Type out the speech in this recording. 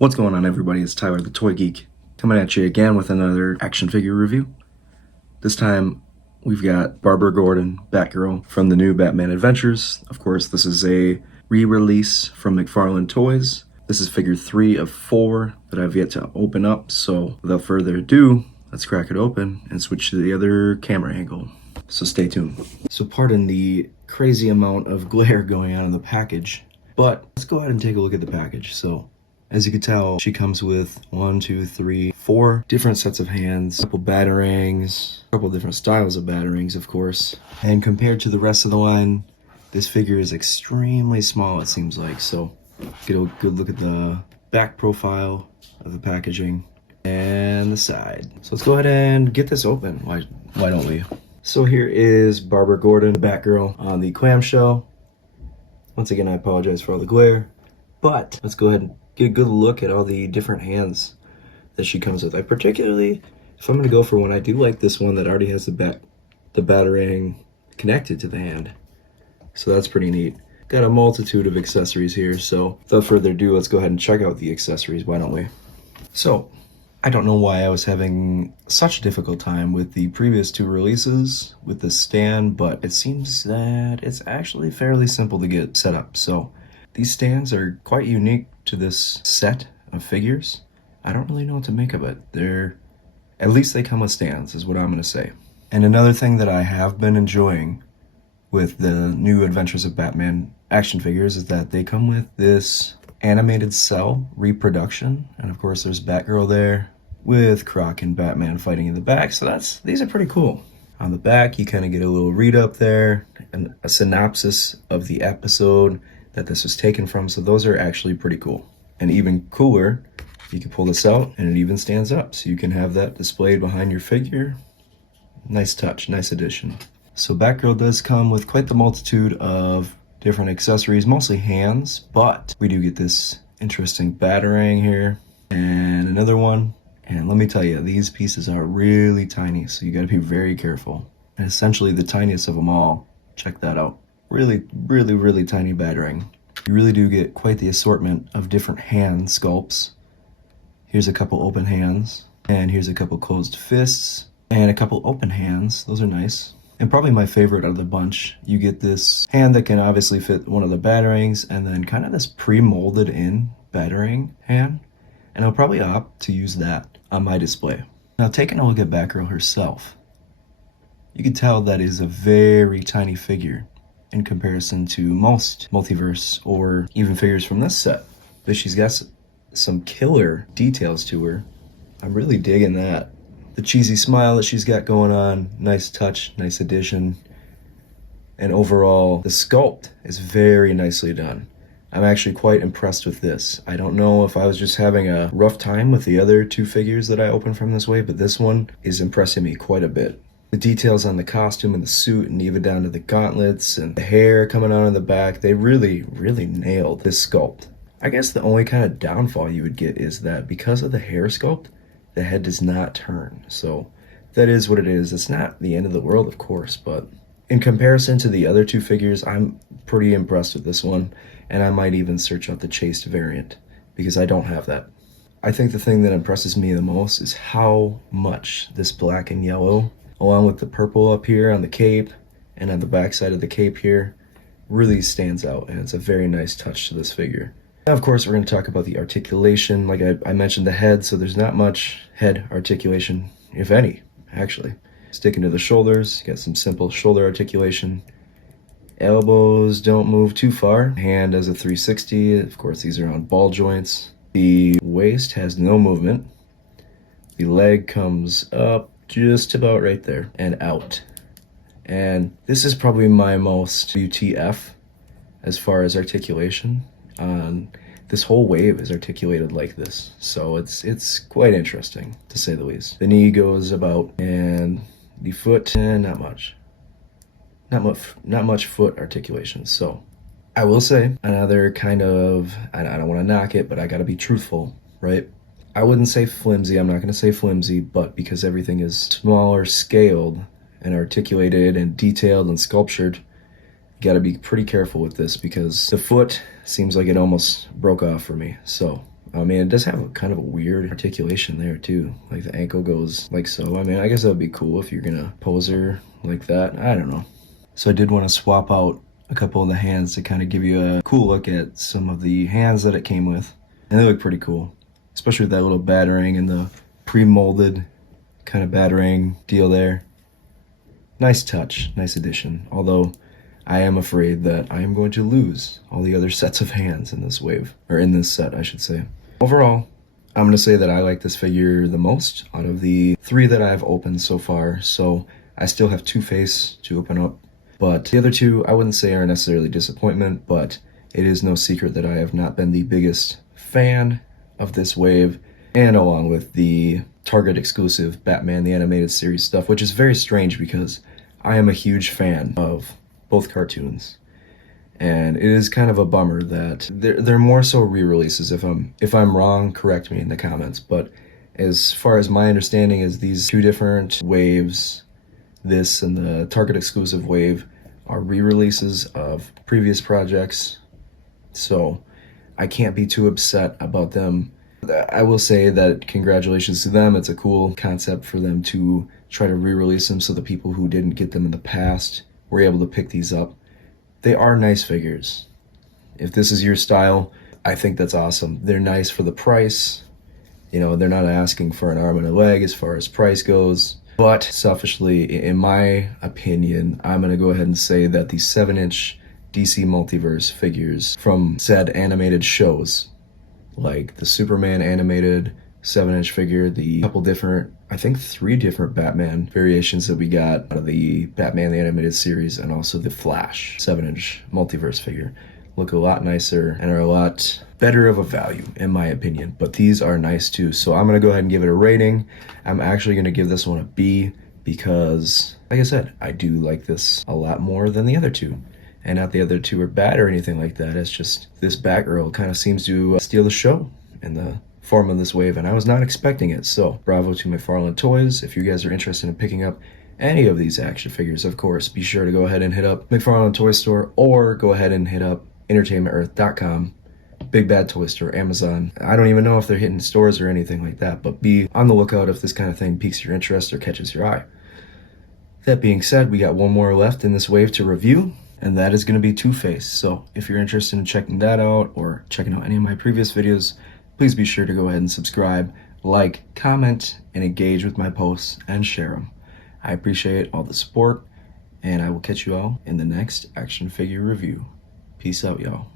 What's going on, everybody? It's Tyler the Toy Geek coming at you again with another action figure review. This time we've got Barbara Gordon, Batgirl from the new Batman Adventures. Of course, this is a re-release from McFarlane Toys. This is figure 3 of 4 that I've yet to open up, so without further ado, let's crack it open and switch to the other camera angle. So stay tuned. So pardon the crazy amount of glare going on in the package, but let's go ahead and take a look at the package. So as you can tell, she comes with 4 different sets of hands, a couple Batarangs, a couple different styles of Batarangs, of course. And compared to the rest of the line, this figure is extremely small, it seems like. So get a good look at the back profile of the packaging and the side. So let's go ahead and get this open. Why don't we? So here is Barbara Gordon, Batgirl, on the clamshell. Once again, I apologize for all the glare, but let's go ahead and get a good look at all the different hands that she comes with. I particularly, if I'm going to go for one, I do like this one that already has the Batarang connected to the hand. So that's pretty neat. Got a multitude of accessories here, so without further ado, let's go ahead and check out the accessories, why don't we? So, I don't know why I was having such a difficult time with the previous 2 releases with the stand, but it seems that it's actually fairly simple to get set up. So these stands are quite unique to this set of figures. I don't really know what to make of it. At least they come with stands, is what I'm going to say. And another thing that I have been enjoying with the new Adventures of Batman action figures is that they come with this animated cell reproduction, and of course there's Batgirl there with Croc and Batman fighting in the back, so these are pretty cool. On the back you kind of get a little read up there and a synopsis of the episode that this was taken from, so those are actually pretty cool. And even cooler, you can pull this out and it even stands up, so you can have that displayed behind your figure. Nice touch, nice addition. So Batgirl does come with quite the multitude of different accessories, mostly hands, but we do get this interesting Batarang here and another one. And let me tell you, these pieces are really tiny, so you got to be very careful. And essentially the tiniest of them all. Check that out. Really, really, really tiny Batarang. You really do get quite the assortment of different hand sculpts. Here's a couple open hands, and here's a couple closed fists, and a couple open hands. Those are nice. And probably my favorite out of the bunch, you get this hand that can obviously fit one of the Batarangs, and then kind of this pre-molded in Batarang hand. And I'll probably opt to use that on my display. Now taking a look at Batgirl herself, you can tell that is a very tiny figure in comparison to most multiverse or even figures from this set. But she's got some killer details to her. I'm really digging that. The cheesy smile that she's got going on, nice touch, nice addition. And overall, the sculpt is very nicely done. I'm actually quite impressed with this. I don't know if I was just having a rough time with the other 2 figures that I opened from this way, but this one is impressing me quite a bit. The details on the costume and the suit, and even down to the gauntlets and the hair coming out on the back, they really, really nailed this sculpt. I guess the only kind of downfall you would get is that because of the hair sculpt, the head does not turn. So that is what it is. It's not the end of the world, of course, but in comparison to the other 2 figures, I'm pretty impressed with this one, and I might even search out the chased variant because I don't have that. I think the thing that impresses me the most is how much this black and yellow, along with the purple up here on the cape and on the back side of the cape here, really stands out, and it's a very nice touch to this figure. Now, of course, we're going to talk about the articulation. Like I mentioned the head, so there's not much head articulation, if any, actually. Sticking to the shoulders, you got some simple shoulder articulation. Elbows don't move too far. Hand has a 360. Of course, these are on ball joints. The waist has no movement. The leg comes up just about right there and out. And this is probably my most WTF as far as articulation. This whole wave is articulated like this, so it's quite interesting to say the least. The knee goes about, and the foot, not much foot articulation. So I will say another kind of, I don't want to knock it, but I gotta be truthful, right? I wouldn't say flimsy, I'm not gonna say flimsy, but because everything is smaller scaled and articulated and detailed and sculptured, you gotta be pretty careful with this because the foot seems like it almost broke off for me. So I mean, it does have a kind of a weird articulation there too. Like the ankle goes like so. I mean, I guess that would be cool if you're gonna pose her like that. I don't know. So I did want to swap out a couple of the hands to kind of give you a cool look at some of the hands that it came with. And they look pretty cool, especially with that little Batarang and the pre-molded kind of Batarang deal there. Nice touch, nice addition. Although I am afraid that I am going to lose all the other sets of hands in this wave, or in this set, I should say. Overall, I'm going to say that I like this figure the most out of the 3 that I've opened so far. So I still have Two-Face to open up, but the other 2 I wouldn't say are necessarily disappointment, but it is no secret that I have not been the biggest fan of this wave, and along with the Target exclusive Batman the Animated Series stuff, which is very strange because I am a huge fan of both cartoons. And it is kind of a bummer that they're more so re-releases. If I'm wrong, correct me in the comments. But as far as my understanding is, these 2 different waves, this and the Target exclusive wave, are re-releases of previous projects. So I can't be too upset about them. I will say that congratulations to them. It's a cool concept for them to try to re-release them so the people who didn't get them in the past were able to pick these up. They are nice figures. If this is your style, I think that's awesome. They're nice for the price. You know, they're not asking for an arm and a leg as far as price goes. But selfishly, in my opinion, I'm going to go ahead and say that the 7-inch DC Multiverse figures from said animated shows, like the Superman animated 7-inch figure, the couple different, I think 3 different Batman variations that we got out of the Batman the Animated Series, and also the Flash 7-inch multiverse figure, look a lot nicer and are a lot better of a value in my opinion. But these are nice too, so I'm gonna go ahead and give it a rating. I'm actually gonna give this one a B because, like I said, I do like this a lot more than the other 2. And not the other 2 are bad or anything like that. It's just this Batgirl kind of seems to steal the show in the form of this wave, and I was not expecting it. So bravo to McFarlane Toys. If you guys are interested in picking up any of these action figures, of course, be sure to go ahead and hit up McFarlane Toy Store, or go ahead and hit up entertainmentearth.com, Big Bad Toy Store, Amazon. I don't even know if they're hitting stores or anything like that, but be on the lookout if this kind of thing piques your interest or catches your eye. That being said, we got one more left in this wave to review, and that is going to be Two-Face. So if you're interested in checking that out or checking out any of my previous videos, please be sure to go ahead and subscribe, like, comment, and engage with my posts and share them. I appreciate all the support, and I will catch you all in the next action figure review. Peace out, y'all.